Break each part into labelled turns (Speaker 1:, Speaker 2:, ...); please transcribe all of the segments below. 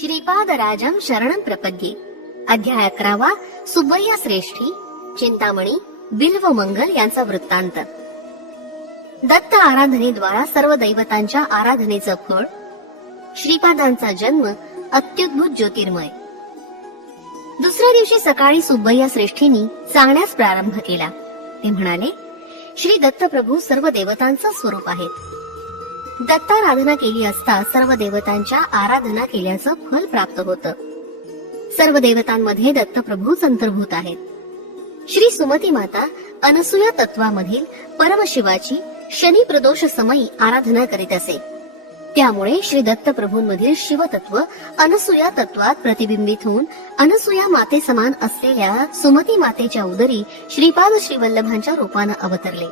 Speaker 1: श्रीपाद शरणं प्रपद्ये अध्याय अकरावा सुब्बय्या श्रेष्ठी चिंतामणी बिल्व मंगल यांचा वृत्तांत दत्त द्वारा सर्व दैवतांच्या आराधनेचं फळ श्रीपादांचा जन्म अत्युद्भूत ज्योतिर्मय दुसऱ्या दिवशी सकाळी सुब्बय्या श्रेष्ठींनी सांगण्यास प्रारंभ केला ते म्हणाले श्री प्रभू सर्व देवतांचं स्वरूप आहेत दत्ताराधना केली असता सर्व देवतांच्या आराधना केल्याचं फल प्राप्त होत सर्व देवतांमध्ये दत्तप्रभूच अंतर्भूत आहेत श्री सुमती माता अनसुया तत्वामधील परमशिवाची शनी प्रदोष समयी आराधना करीत असे त्यामुळे श्री दत्त प्रभूंमधील शिवतत्व अनसुया तत्वात प्रतिबिंबित होऊन अनसुया माते समान असलेल्या सुमती मातेच्या उदरी श्रीपाद श्रीवल्लभांच्या रूपानं अवतरले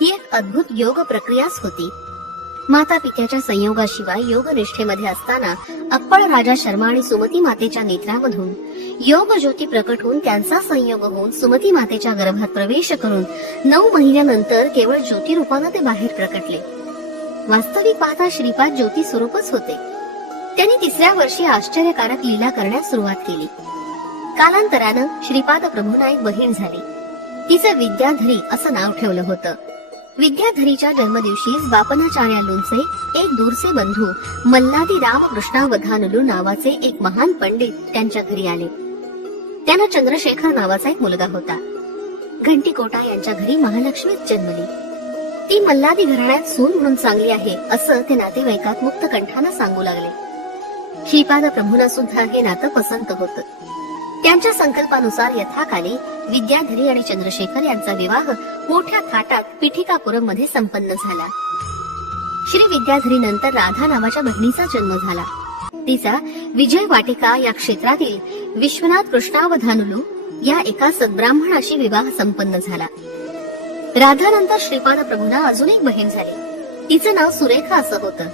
Speaker 1: ही एक अद्भुत योग प्रक्रियाच होती माता पित्याच्या संयोगाशिवाय योगनिष्ठेमध्ये असताना अप्पळ राजा शर्मा आणि सुमती मातेच्या नेत्रामधून योग ज्योती प्रकट होऊन त्यांचा संयोग होऊन सुमती मातेच्या गर्भात प्रवेश करून नऊ महिन्यानंतर केवळ ज्योती रूपाने ते बाहेर प्रकटले वास्तविक पाहता श्रीपाद ज्योती स्वरूपच होते त्यांनी तिसऱ्या वर्षी आश्चर्यकारक लीला करण्यास सुरुवात केली कालांतरानं श्रीपाद प्रभू नाईक बहीण झाली तिचं विद्याधरी असं नाव ठेवलं होतं विद्याधरीच्या जन्मदिवशी बापनाचार्य लोणचे एक दूरचे बंधू मल्लादी रामकृष्णावधानलू नावाचे एक महान पंडित त्यांच्या घरी आले त्यांना चंद्रशेखर नावाचा एक मुलगा होता घंटीकोटा यांच्या घरी महालक्ष्मीच जन्मली ती मल्लादी घराण्यात सून म्हणून चांगली आहे असं ते नातेवाईकात मुक्त कंठानं सांगू लागले श्रीपाद प्रभूना सुद्धा हे नातं पसंत होतं त्यांच्या संकल्पानुसार यथाकाली विद्याधरी आणि चंद्रशेखर यांचा विवाह मोठ्या थाटात पिठिकापुरम मध्ये संपन्न झाला श्री विद्याधरी नंतर राधा नावाच्या बहिणीचा जन्म झाला तिचा विजय वाटिका या क्षेत्रातील विश्वनाथ कृष्णावधानुलू या एका सद्ब्राह्मणाशी विवाह संपन्न झाला राधानंतर श्रीपाद प्रभूना अजून एक बहीण झाली तिचं नाव सुरेखा असं होतं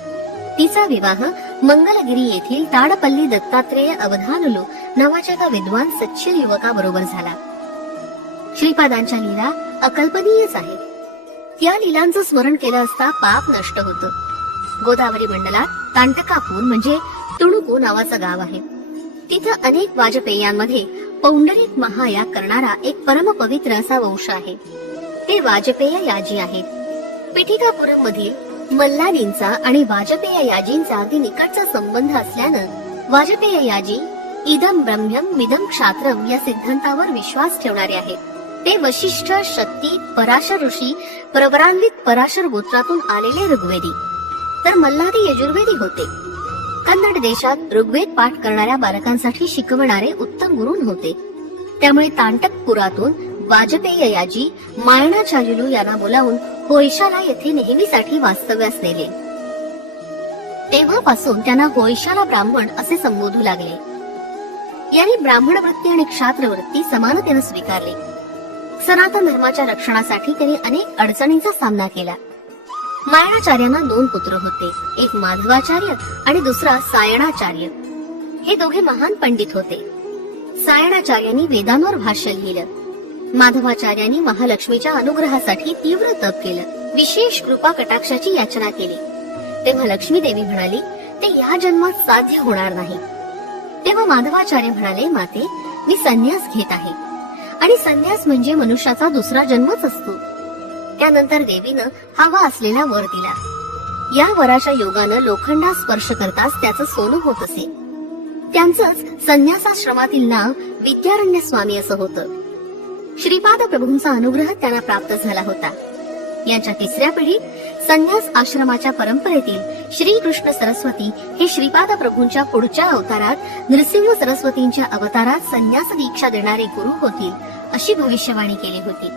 Speaker 1: तिचा विवाह मंगलगिरी येथील ताडपल्ली दत्तात्रेय अवधानुलू नावाच्या एका विद्वान सच्चिल युवकाबरोबर झाला श्रीपादांच्या लीला अकल्पनीयच आहे त्या लीलांचं स्मरण केलं असता पाप नष्ट होतं गोदावरी मंडलात तांटकापूर म्हणजे तुणुकू नावाचं गाव आहे तिथं अनेक वाजपेयांमध्ये पौंडरिक महायाग करणारा एक परम पवित्र असा वंश आहे ते वाजपेय याजी आहेत पिठिकापुरम मधील मल्हारींचा आणि वाजपेय याजींचा अगदी निकटचा संबंध असल्यानं वाजपेय याजी इदम ब्रम्यम मिदम क्षात्रम या सिद्धांतावर विश्वास ठेवणारे आहेत ते वशिष्ठ शक्ती पराशर ऋषी प्रवरांवित पराशर गोत्रातून आलेले ऋग्वेदी तर मल्हारी यजुर्वेदी होते कन्नड देशात ऋग्वेद पाठ करणाऱ्या बालकांसाठी शिकवणारे उत्तम गुरुण होते त्यामुळे तांटकपुरातून वाजपेय याजी मायणाचार्युलू यांना बोलावून होयशाला येथे नेहमीसाठी वास्तव्यास नेले तेव्हापासून त्यांना होयशाला ब्राह्मण असे संबोधू लागले यांनी ब्राह्मण वृत्ती आणि क्षात्र वृत्ती समानतेने स्वीकारली सनातन धर्माच्या रक्षणासाठी त्यांनी अनेक अडचणींचा सामना केला मायणाचार्यांना दोन पुत्र होते एक माधवाचार्य आणि दुसरा सायणाचार्य हे दोघे महान पंडित होते सायणाचार्यांनी वेदांवर भाष्य लिहिलं माधवाचार्यांनी महालक्ष्मीच्या अनुग्रहासाठी तीव्र तप केलं विशेष कृपा कटाक्षाची याचना केली तेव्हा लक्ष्मी देवी म्हणाली ते या जन्मात साध्य होणार नाही तेव्हा माधवाचार्य म्हणाले माते मी संन्यास घेत आहे आणि संन्यास म्हणजे मनुष्याचा दुसरा जन्मच असतो त्यानंतर देवीनं हवा असलेला वर दिला या वराच्या योगानं लोखंडा स्पर्श करताच त्याचं सोनं होत असे त्यांचंच संन्यासाश्रमातील नाव विद्यारण्य स्वामी असं होतं श्रीपाद प्रभूंचा अनुग्रह त्यांना प्राप्त झाला होता यांच्या तिसऱ्या पिढीत संन्यास आश्रमाच्या परंपरेतील श्रीकृष्ण सरस्वती हे श्रीपाद प्रभूंच्या पुढच्या अवतारात नृसिंह सरस्वतींच्या अवतारात संन्यास दीक्षा देणारे गुरु होतील अशी भविष्यवाणी केली होती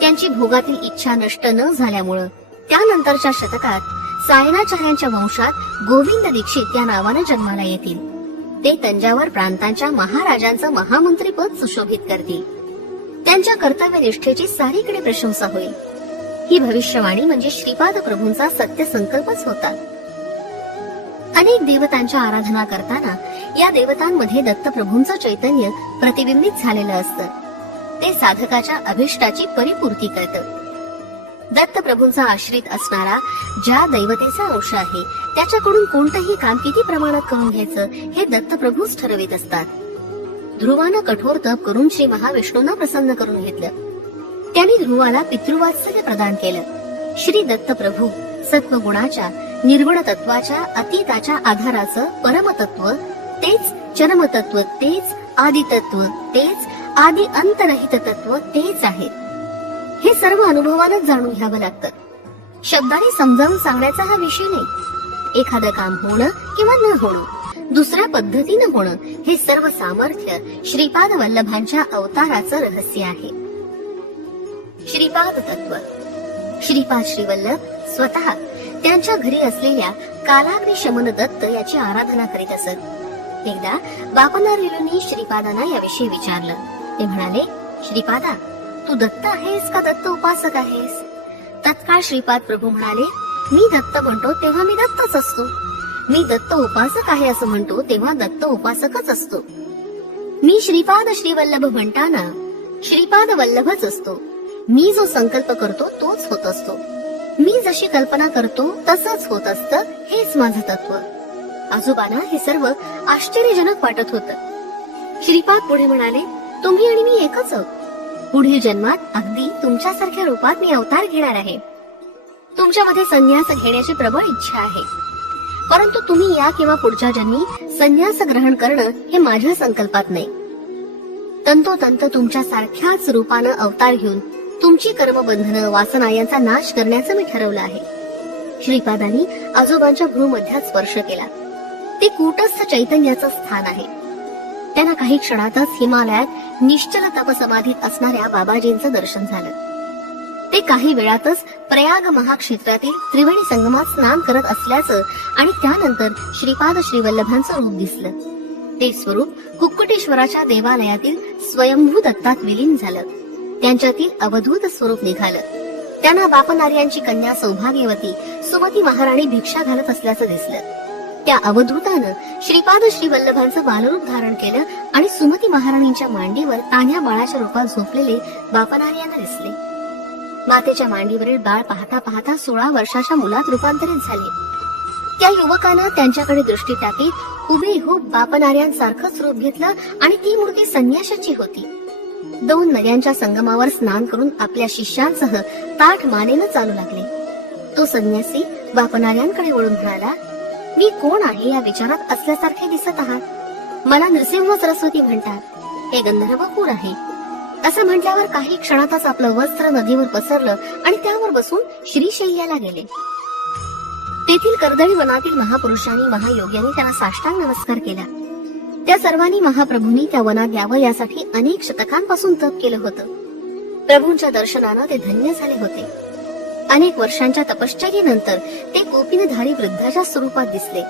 Speaker 1: त्यांची भोगातील इच्छा नष्ट न झाल्यामुळं त्यानंतरच्या शतकात सायनाचार्यांच्या वंशात गोविंद दीक्षित या नावानं जन्माला येतील ते तंजावर प्रांतांच्या महाराजांचं महामंत्रीपद सुशोभित करतील त्यांच्या कर्तव्य निष्ठेची सारीकडे प्रशंसा होईल ही भविष्यवाणी म्हणजे श्रीपाद प्रभूंचा सत्य संकल्पच होता अनेक देवतांच्या आराधना करताना या देवतांमध्ये दत्तप्रभूंचं चैतन्य प्रतिबिंबित झालेलं असतं ते साधकाच्या अभिष्टाची परिपूर्ती करतं प्रभूंचा आश्रित असणारा ज्या दैवतेचा अंश आहे त्याच्याकडून कोणतंही काम किती प्रमाणात करून घ्यायचं हे दत्तप्रभूच ठरवित असतात ध्रुवानं कठोर तप करून श्री महाविष्णूंना प्रसन्न करून घेतलं त्यांनी ध्रुवाला पितृवात्सल्य प्रदान केलं श्री दत्त प्रभू सत्वगुणाच्या निर्गुण तत्वाच्या अतीताच्या आधाराचं परमतत्व तेच चरमतत्व तेच आदितत्व तेच आदि अंतरहित तत्व तेच आहे हे सर्व अनुभवानच जाणून घ्यावं लागतं शब्दाने समजावून सांगण्याचा हा विषय नाही एखादं काम होणं किंवा न होणं दुसऱ्या पद्धतीनं होणं हे सर्व सामर्थ्य श्रीपाद वल्लभांच्या अवताराचं रहस्य आहे श्रीपाद तत्व श्रीपाद श्रीवल्लभ स्वतः त्यांच्या घरी असलेल्या कालाग्नी शमन दत्त याची आराधना करीत असत एकदा बापना रेलूंनी श्रीपादांना याविषयी विचारलं ते म्हणाले श्रीपादा तू दत्त आहेस का दत्त उपासक आहेस तत्काळ श्रीपाद प्रभू म्हणाले मी दत्त म्हणतो तेव्हा मी दत्तच असतो मी दत्त उपासक आहे असं म्हणतो तेव्हा दत्त उपासकच असतो मी श्रीपाद श्रीवल्लभ म्हणताना श्रीपाद वल्लभच असतो मी जो संकल्प करतो तोच होत असतो मी जशी कल्पना करतो तसंच होत असतं हेच माझं तत्व आजोबांना हे सर्व आश्चर्यजनक वाटत होत श्रीपाद पुढे म्हणाले तुम्ही आणि मी एकच पुढील जन्मात अगदी तुमच्यासारख्या रूपात मी अवतार घेणार आहे तुमच्यामध्ये संन्यास घेण्याची प्रबळ इच्छा आहे परंतु तुम्ही या किंवा पुढच्या जन्मी संन्यास ग्रहण करणं हे माझ्या संकल्पात नाही तंतोतंत तुमच्या सारख्याच रूपानं अवतार घेऊन तुमची कर्मबंधनं वासना यांचा नाश करण्याचं मी ठरवलं आहे श्रीपादांनी आजोबांच्या भ्रूमध्यात स्पर्श केला ते कुटस्थ चैतन्याचं स्थान आहे त्यांना काही क्षणातच हिमालयात निश्चल तपसमाधीत असणाऱ्या बाबाजींचं दर्शन झालं ते काही वेळातच प्रयाग महाक्षेत्रातील त्रिवेणी संगमात स्नान करत असल्याचं आणि त्यानंतर श्रीपाद श्रीवल्लभांचं रूप दिसलं ते स्वरूप कुक्कुटेश्वराच्या देवालयातील स्वयंभू दत्तात विलीन झालं त्यांच्यातील अवधूत स्वरूप निघालं त्यांना बापनार्यांची कन्या सौभाग्यवती सुमती महाराणी भिक्षा घालत असल्याचं दिसलं त्या अवधूतानं श्रीपाद श्रीवल्लभांचं बालरूप धारण केलं आणि सुमती महाराणींच्या मांडीवर तान्या बाळाच्या रूपात झोपलेले बापनार्यांना दिसले मातेच्या मांडीवरील बाळ पाहता पाहता सोळा वर्षाच्या मुलात रूपांतरित झाले त्या युवकानं त्यांच्याकडे दृष्टी टाकीत हुबेहूब हो बापनाऱ्यांसारखंच रूप घेतलं आणि ती मूर्ती संन्याशाची होती दोन नद्यांच्या संगमावर स्नान करून आपल्या शिष्यांसह ताठ मानेनं चालू लागले तो संन्यासी बापनाऱ्यांकडे वळून म्हणाला मी कोण आहे या विचारात असल्यासारखे दिसत आहात मला नृसिंह सरस्वती म्हणतात हे गंधर्व कोण आहे असं म्हटल्यावर काही क्षणातच आपलं वस्त्र नदीवर पसरलं आणि त्यावर बसून श्रीशैल्याला गेले तेथील कर्दळी वनातील महापुरुषांनी महायोग्यांनी त्यांना साष्टांग नमस्कार केला त्या सर्वांनी महाप्रभूंनी त्या वनात यावं यासाठी अनेक शतकांपासून तप केलं होतं प्रभूंच्या दर्शनानं ते धन्य झाले होते अनेक वर्षांच्या तपश्चर्येनंतर ते गोपीनधारी वृद्धाच्या स्वरूपात दिसले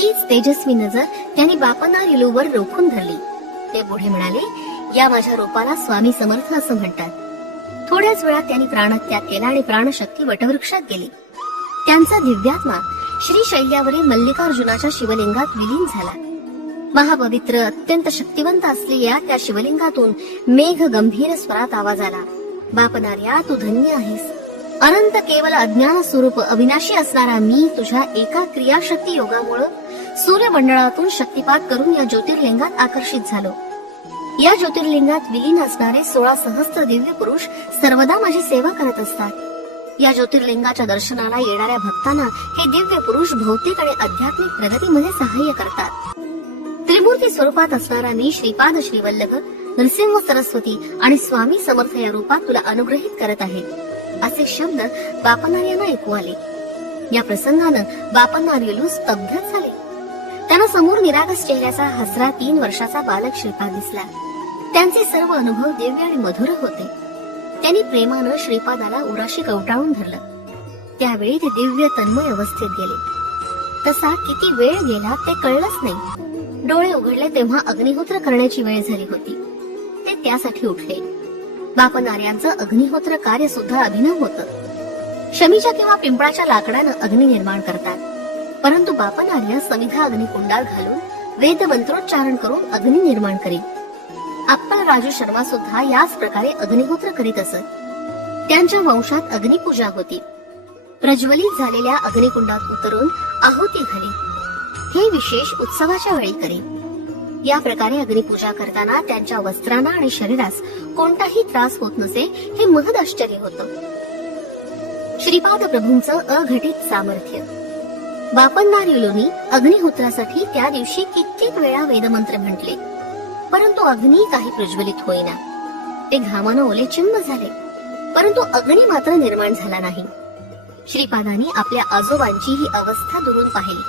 Speaker 1: तीच तेजस्वी नजर त्यांनी बापना रिलूवर रोखून धरली ते पुढे म्हणाले या माझ्या रूपाला स्वामी समर्थ असं म्हणतात थोड्याच वेळात त्यांनी प्राणत्याग केला आणि प्राणशक्ती वटवृक्षात गेली त्यांचा दिव्यात्मा श्री शैल्यावरील मल्लिकार्जुनाच्या शिवलिंगात विलीन झाला महापवित्र अत्यंत शक्तिवंत असलेल्या त्या शिवलिंगातून मेघ गंभीर स्वरात आवाज आला या तू धन्य आहेस अनंत केवल अज्ञान स्वरूप अविनाशी असणारा मी तुझ्या एका क्रियाशक्ती योगामुळे सूर्यमंडळातून शक्तिपात करून या ज्योतिर्लिंगात आकर्षित झालो या ज्योतिर्लिंगात विलीन असणारे सोळा सहस्त्र दिव्य पुरुष सर्वदा माझी सेवा करत असतात या ज्योतिर्लिंगाच्या दर्शनाला येणाऱ्या भक्तांना हे दिव्य पुरुष भौतिक आणि आध्यात्मिक प्रगतीमध्ये सहाय्य करतात त्रिमूर्ती स्वरूपात असणारा मी श्रीपाद श्रीवल्लभ नृसिंह सरस्वती आणि स्वामी समर्थ या रूपात तुला अनुग्रहित करत आहे असे शब्द बापनार्यांना ऐकू आले या प्रसंगानं बापनार्यलू स्तब्ध झाले त्यानं समोर निरागस चेहऱ्याचा हसरा तीन वर्षाचा बालक श्रीपाद दिसला त्यांचे सर्व अनुभव दिव्य आणि मधुर होते त्यांनी प्रेमानं श्रीपादाला उराशी कवटाळून धरलं त्यावेळी ते दिव्य तन्मय अवस्थेत गेले तसा किती वेळ गेला ते कळलंच नाही डोळे उघडले तेव्हा अग्निहोत्र करण्याची वेळ झाली होती ते त्यासाठी उठले बापनाऱ्यांचं अग्निहोत्र कार्य सुद्धा अभिनव होत शमीच्या किंवा पिंपळाच्या लाकडानं अग्नि निर्माण करतात परंतु बापनार्या सविधा कुंडाळ घालून वेद मंत्रोच्चारण करून अग्नि निर्माण करीत अप्पल राजू शर्मा सुद्धा याच प्रकारे अग्निहोत्र करीत असत त्यांच्या वंशात अग्निपूजा होती प्रज्वलित झालेल्या अग्निकुंडात उतरून आहुती घाली हे विशेष उत्सवाच्या वेळी करी या प्रकारे अग्निपूजा करताना त्यांच्या वस्त्रांना आणि शरीरास कोणताही त्रास होत नसे हे महद आश्चर्य होत श्रीपाद प्रभूंचं अघटित सामर्थ्य बापन्नार युलोनी अग्निहोत्रासाठी त्या दिवशी कित्येक वेळा वेदमंत्र म्हटले परंतु अग्नी काही प्रज्वलित होईना ते घामानं ओले चिंब झाले परंतु अग्नी मात्र निर्माण झाला नाही श्रीपादानी आपल्या आजोबांची ही अवस्था दुरून पाहिली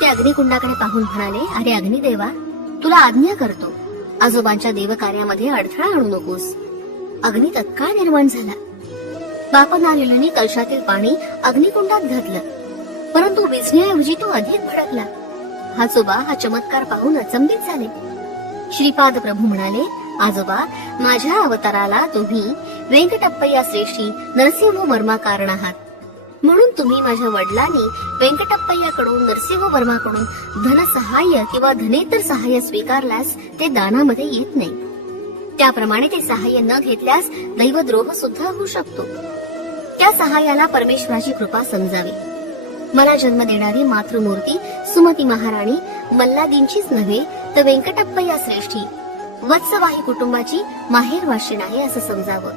Speaker 1: ते अग्निकुंडाकडे पाहून म्हणाले अरे अग्निदेवा तुला आज्ञा करतो आजोबांच्या देवकार्यामध्ये अडथळा आणू नकोस अग्नी तत्काळ निर्माण झाला बाप नारिलूनी कलशातील पाणी अग्निकुंडात घातलं परंतु विजण्याऐवजी तो अधिक भडकला हा हा चमत्कार पाहून अचंबित झाले श्रीपाद प्रभू म्हणाले आजोबा माझ्या अवताराला तुम्ही व्यंकटप्पया श्रेष्ठी नरसिंह वर्मा कारण आहात म्हणून तुम्ही माझ्या वडिलांनी कडून नरसिंह धन सहाय्य किंवा धनेतर सहाय्य स्वीकारल्यास ते दानामध्ये येत नाही त्याप्रमाणे ते सहाय्य न घेतल्यास दैवद्रोह सुद्धा होऊ शकतो त्या सहाय्याला परमेश्वराची कृपा समजावी मला जन्म देणारी मातृमूर्ती सुमती महाराणी मल्लादींचीच नव्हे तर व्यंकटप्पा श्रेष्ठी वत्सवाही कुटुंबाची माहेर वाशिण आहे असं समजावं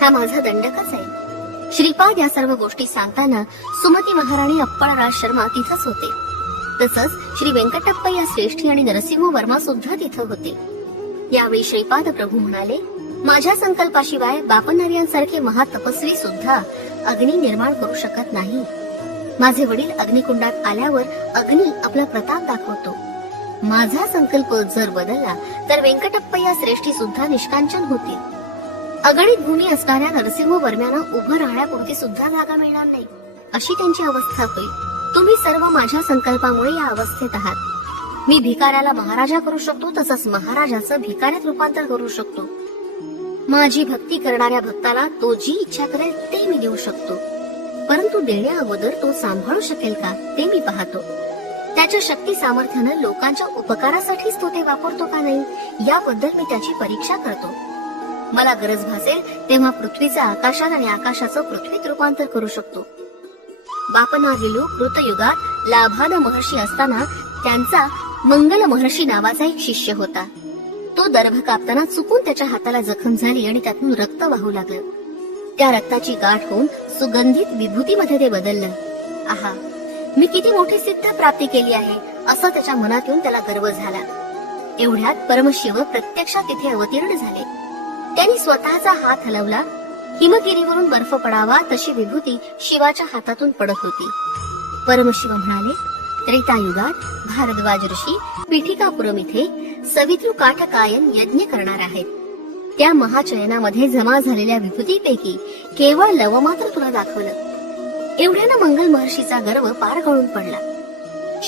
Speaker 1: हा माझा दंडकच आहे श्रीपाद या सर्व गोष्टी सांगताना सुमती महाराणी अप्पळराज शर्मा तिथंच होते तसंच श्री व्यंकटप्पा श्रेष्ठी आणि नरसिंह वर्मा सुद्धा तिथं होते यावेळी श्रीपाद प्रभू म्हणाले माझ्या संकल्पाशिवाय बापनार्यांसारखे महातपस्वी सुद्धा अग्नी निर्माण करू शकत नाही माझे वडील अग्निकुंडात आल्यावर अग्नी आपला प्रताप दाखवतो माझा संकल्प जर बदलला तर व्यंकटप्प या श्रेष्ठी सुद्धा निष्कांचन होतील अगणित भूमी असणाऱ्या नरसिंह वर्म्यानं उभं राहण्यापुरती सुद्धा जागा मिळणार नाही अशी त्यांची अवस्था होईल तुम्ही सर्व माझ्या संकल्पामुळे या अवस्थेत आहात मी भिकाऱ्याला महाराजा करू शकतो तसंच महाराजाचं भिकाऱ्यात रूपांतर करू शकतो माझी भक्ती करणाऱ्या भक्ताला तो जी इच्छा करेल ते मी देऊ शकतो परंतु देण्या अगोदर तो सांभाळू शकेल का ते मी पाहतो त्याच्या शक्ती सामर्थ्यानं लोकांच्या उपकारासाठीच तो ते वापरतो का नाही याबद्दल मी त्याची परीक्षा करतो मला गरज भासेल तेव्हा पृथ्वीचं आकाशात आणि आकाशाचं पृथ्वीत रूपांतर करू शकतो बापना गेलू कृतयुगात लाभान महर्षी असताना त्यांचा मंगल महर्षी नावाचा एक शिष्य होता तो दर्भ कापताना चुकून त्याच्या हाताला जखम झाली आणि त्यातून रक्त वाहू लागलं त्या रक्ताची गाठ होऊन सुगंधित विभूतीमध्ये ते बदललं आहा मी किती मोठी सिद्ध प्राप्ती केली आहे असा त्याच्या मनात येऊन त्याला गर्व झाला एवढ्यात परमशिव प्रत्यक्षात तिथे अवतीर्ण झाले त्यांनी स्वतःचा हात हलवला हिमगिरीवरून बर्फ पडावा तशी विभूती शिवाच्या हातातून पडत होती परमशिव म्हणाले त्रेतायुगात भारद्वाज ऋषी पीठिकापुरम इथे सवितृ काठकायन यज्ञ करणार आहेत त्या महाचयनामध्ये जमा झालेल्या विभूतीपैकी केवळ लवमात्र तुला दाखवलं एवढ्यानं मंगल महर्षीचा गर्व पार गळून पडला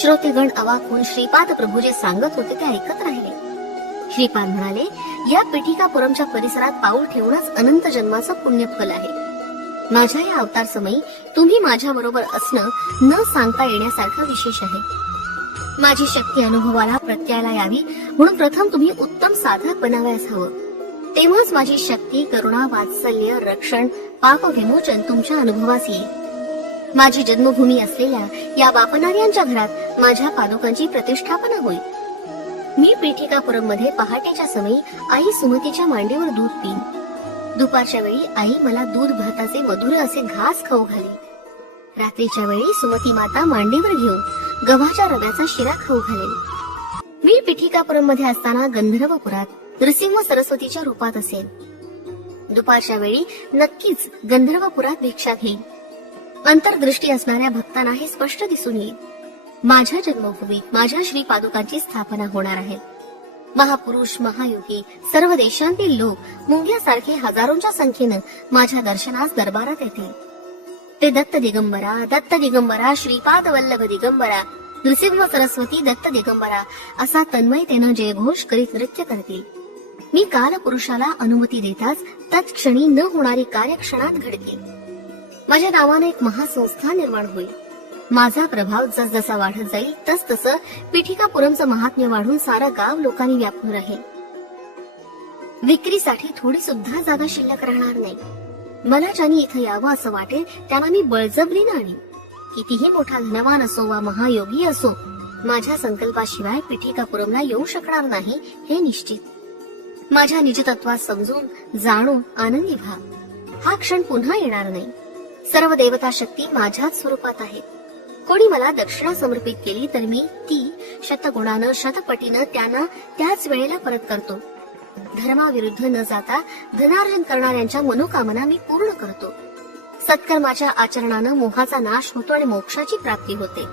Speaker 1: श्रोतेगण अवाकून श्रीपाद प्रभू जे सांगत होते ते ऐकत राहिले श्रीपाद म्हणाले या पिठिकापुरमच्या परिसरात पाऊल ठेवूनच अनंत जन्माचं पुण्यफल आहे माझ्या या अवतार समयी तुम्ही माझ्या बरोबर असणं न सांगता येण्यासारखं विशेष आहे माझी शक्ती अनुभवाला प्रत्ययाला यावी म्हणून प्रथम तुम्ही उत्तम साधक बनावयास हवं तेव्हाच माझी शक्ती करुणा वात्सल्य रक्षण पाप विमोचन तुमच्या अनुभवास येईल माझी जन्मभूमी असलेल्या या बापनाऱ्यांच्या घरात माझ्या पादुकांची प्रतिष्ठापना होईल मी पीठिकापुरम मध्ये पहाटेच्या समयी आई सुमतीच्या मांडीवर दूध पिन दुपारच्या वेळी आई मला दूध भाताचे मधुर असे घास खाऊ घाले रात्रीच्या वेळी सुमती माता मांडीवर घेऊन गव्हाच्या रव्याचा शिरा खाऊ घालेल मी पिठिकापुरम मध्ये असताना गंधर्वपुरात नृसिंह सरस्वतीच्या रूपात असेल दुपारच्या वेळी नक्कीच गंधर्वपुरात भिक्षा घेईल अंतरदृष्टी असणाऱ्या भक्तांना हे स्पष्ट दिसून येईल माझ्या जन्मभूमीत माझ्या श्री पादुकांची स्थापना होणार आहे महापुरुष महायोगी सर्व देशांतील लोक मुंग्यासारखे हजारोंच्या संख्येनं माझ्या दर्शनास दरबारात येतील ते दत्त दिगंबरा दत्त दिगंबरा श्रीपाद वल्लभ दिगंबरा नृसिंह सरस्वती दत्त दिगंबरा असा तन्मयतेनं जयघोष करीत नृत्य करतील मी काल पुरुषाला अनुमती देताच तत्क्षणी न होणारी कार्यक्षणात घडतील माझ्या नावाने एक महासंस्था निर्माण होईल माझा प्रभाव जसजसा वाढत जाईल तस तसं पिठिकापुरमचं महात्म्य वाढून सारा गाव लोकांनी व्यापून राहील विक्रीसाठी थोडी सुद्धा जागा शिल्लक राहणार नाही मला ज्यांनी इथं यावं असं वाटेल त्यांना मी बळजबली नाही कितीही मोठा धनवान असो वा महायोगी असो माझ्या संकल्पाशिवाय पिठिकापुरमला येऊ शकणार नाही हे निश्चित माझ्या निजतत्वात समजून जाणून आनंदी व्हा हा क्षण पुन्हा येणार नाही सर्व देवता शक्ती माझ्याच स्वरूपात आहे कोणी मला दक्षिणा समर्पित केली तर मी ती शतगुणानं शतपटीनं त्यांना त्याच वेळेला परत करतो धर्माविरुद्ध न जाता धनार्जन करणाऱ्यांच्या मनोकामना मी पूर्ण करतो सत्कर्माच्या आचरणानं मोहाचा नाश होतो आणि मोक्षाची प्राप्ती होते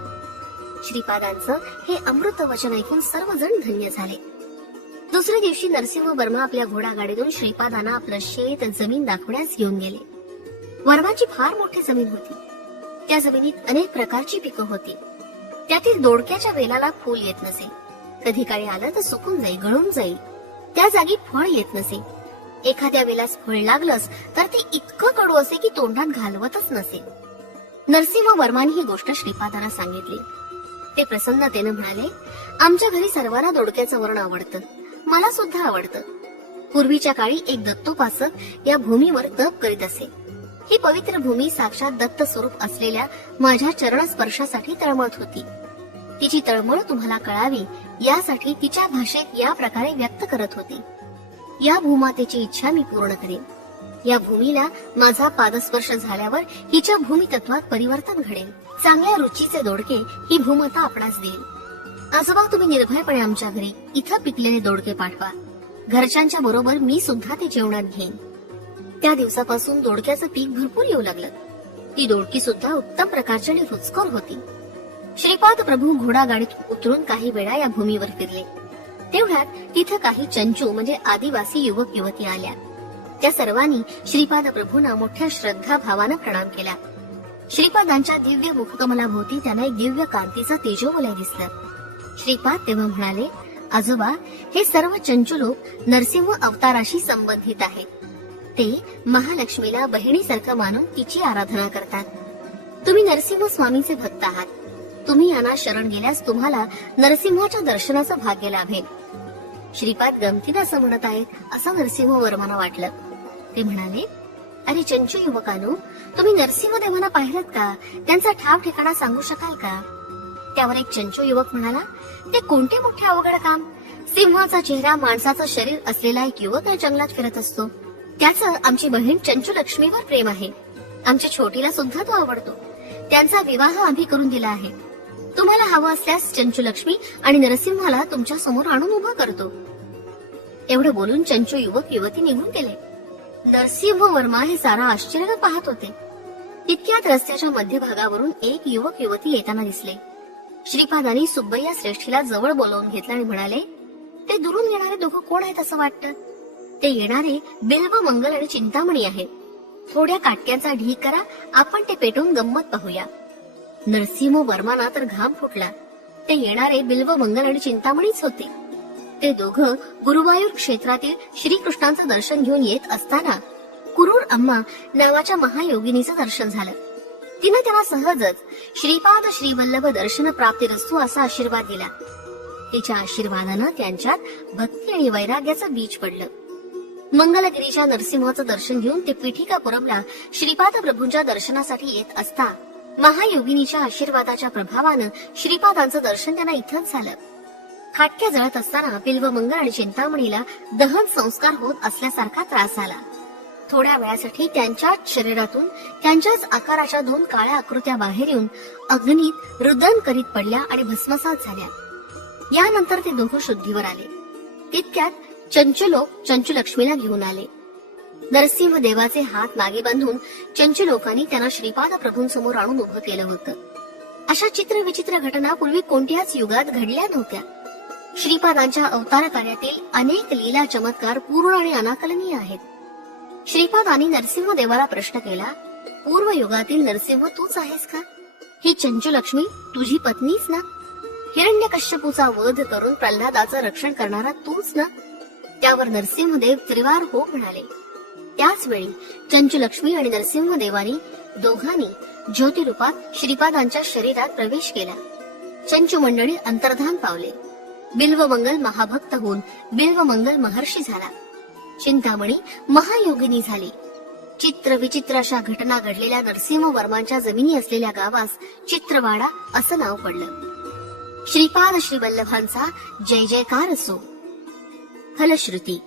Speaker 1: श्रीपादांचं हे अमृत वचन ऐकून सर्वजण धन्य झाले दुसऱ्या दिवशी नरसिंह वर्मा आपल्या घोडागाडीतून श्रीपादांना आपलं शेत जमीन दाखवण्यास घेऊन गेले वर्माची फार मोठी जमीन होती त्या जमिनीत अनेक प्रकारची पिकं होती त्यातील दोडक्याच्या वेलाला फूल येत नसे कधी काळी आलं तर सुकून जाई गळून जाई त्या जागी फळ येत नसे एखाद्या वेलास फळ लागलंच तर ते इतकं कडू असे की तोंडात घालवतच नसे नरसिंह वर्माने ही गोष्ट श्रीपादांना सांगितली ते प्रसन्नतेने म्हणाले आमच्या घरी सर्वांना दोडक्याचं वर्ण आवडतं मला सुद्धा आवडतं पूर्वीच्या काळी एक दत्तोपासक या भूमीवर तप करीत असे ही पवित्र भूमी साक्षात दत्त स्वरूप असलेल्या माझ्या चरण स्पर्शासाठी तळमळत होती तिची तळमळ तुम्हाला कळावी यासाठी तिच्या भाषेत या प्रकारे व्यक्त करत होती या भूमातेची इच्छा मी पूर्ण करेन या भूमीला माझा पादस्पर्श झाल्यावर हिच्या भूमितत्वात परिवर्तन घडेल चांगल्या रुचीचे दोडके ही भूमता आपणास देईल आजोबा तुम्ही निर्भयपणे आमच्या घरी इथं पिकलेले दोडके पाठवा घरच्यांच्या बरोबर मी सुद्धा ते जेवणात घेईन त्या दिवसापासून दोडक्याचं पीक भरपूर येऊ लागलं ती दोडकी सुद्धा उत्तम प्रकारची आणि होती श्रीपाद प्रभू घोडा गाडीत उतरून काही वेळा या भूमीवर फिरले तेवढ्यात तिथं काही चंचू म्हणजे आदिवासी युवक युवती आल्या त्या सर्वांनी श्रीपाद प्रभूंना मोठ्या श्रद्धा भावानं प्रणाम केला श्रीपादांच्या दिव्य मुखकमलाभोवती त्यांना एक दिव्य कांतीचा तेजोवलय दिसलं श्रीपाद तेव्हा म्हणाले आजोबा हे सर्व चंचू लोक नरसिंह अवताराशी संबंधित आहेत ते महालक्ष्मीला बहिणीसारखं मानून तिची आराधना करतात तुम्ही नरसिंह स्वामीचे भक्त आहात तुम्ही यांना शरण गेल्यास तुम्हाला नरसिंहाच्या दर्शनाचं भाग्य लाभेल श्रीपाद गमतीनं असं म्हणत आहेत असं नरसिंह वर्माना वाटलं ते म्हणाले अरे चंचू युवकानो तुम्ही नरसिंह देवांना पाहिलं का त्यांचा ठाव ठिकाणा सांगू शकाल का त्यावर एक चंचू युवक म्हणाला ते कोणते मोठे अवघड काम सिंहाचा चेहरा माणसाचं शरीर असलेला एक युवक या जंगलात फिरत असतो त्याचं आमची बहीण चंचू प्रेम आहे आमच्या छोटीला सुद्धा तो आवडतो त्यांचा विवाह आम्ही करून दिला आहे तुम्हाला हवं असल्यास चंचू आणि नरसिंहाला तुमच्या समोर आणून उभं करतो एवढं बोलून चंचू युवक युवती निघून गेले नरसिंह वर्मा हे सारा आश्चर्य पाहत होते इतक्यात रस्त्याच्या मध्यभागावरून एक युवक युवती येताना दिसले श्रीपादानी सुब्बय्या श्रेष्ठीला जवळ बोलवून घेतलं आणि म्हणाले ते दुरून येणारे दोघं कोण आहेत असं वाटतं ते येणारे बिल्व मंगल आणि चिंतामणी आहेत थोड्या काटक्यांचा ढीक करा आपण ते पेटून गंमत पाहूया नरसिंह वर्माना तर घाम फुटला ते येणारे बिल्व मंगल आणि चिंतामणीच होते ते दोघ गुरुवायूर क्षेत्रातील श्रीकृष्णांचं दर्शन घेऊन येत असताना कुरुर अम्मा नावाच्या महायोगिनीचं दर्शन झालं तिनं त्याला सहजच श्रीपाद श्रीवल्लभ दर्शन प्राप्ती रस्तू असा आशीर्वाद दिला तिच्या आशीर्वादानं त्यांच्यात भक्ती आणि वैराग्याचं बीज पडलं मंगलगिरीच्या नरसिंहाचं दर्शन घेऊन ते पिठिकापुरमला श्रीपाद प्रभूंच्या दर्शनासाठी येत असता महायोगिनीच्या आशीर्वादाच्या प्रभावानं श्रीपादांचं दर्शन त्यांना इथंच झालं खाटक्या जळत असताना मंगल आणि चिंतामणीला दहन संस्कार होत असल्यासारखा त्रास झाला थोड्या वेळासाठी त्यांच्याच शरीरातून त्यांच्याच आकाराच्या दोन काळ्या आकृत्या बाहेर येऊन अग्नीत रुदन करीत पडल्या आणि भस्मसात झाल्या यानंतर ते दोघं शुद्धीवर आले तितक्यात चंचू लोक चंचू लक्ष्मीला घेऊन आले नरसिंह देवाचे हात मागे बांधून चंचू लोकांनी त्यांना श्रीपाद प्रभूंसमोर आणून उभं केलं होतं अशा चित्रविचित्र घटना पूर्वी कोणत्याच युगात घडल्या नव्हत्या श्रीपादांच्या अवतार कार्यातील अनेक लीला चमत्कार पूर्ण आणि अनाकलनीय आहेत श्रीपादांनी नरसिंह देवाला प्रश्न केला पूर्व युगातील नरसिंह तूच आहेस का ही चंचू लक्ष्मी तुझी पत्नीच ना हिरण्य कश्यपूचा वध करून प्रल्हादाचं रक्षण करणारा तूच ना त्यावर नरसिंहदेव त्रिवार हो म्हणाले त्याच वेळी लक्ष्मी आणि नरसिंहदेवानी दोघांनी ज्योतिरूपात श्रीपादांच्या शरीरात प्रवेश केला चंचू मंडळी अंतर्धान पावले मंगल महाभक्त होऊन मंगल महर्षी झाला चिंतामणी महायोगिनी झाली चित्र विचित्र अशा घटना घडलेल्या नरसिंह वर्मांच्या जमिनी असलेल्या गावास चित्रवाडा असं नाव पडलं श्रीपाद श्री वल्लभांचा जय जयकार असो फलश्रुती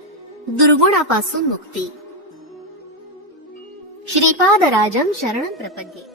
Speaker 1: दुर्गुणापासून मुक्ती श्रीपादराजम शरण प्रपद्ये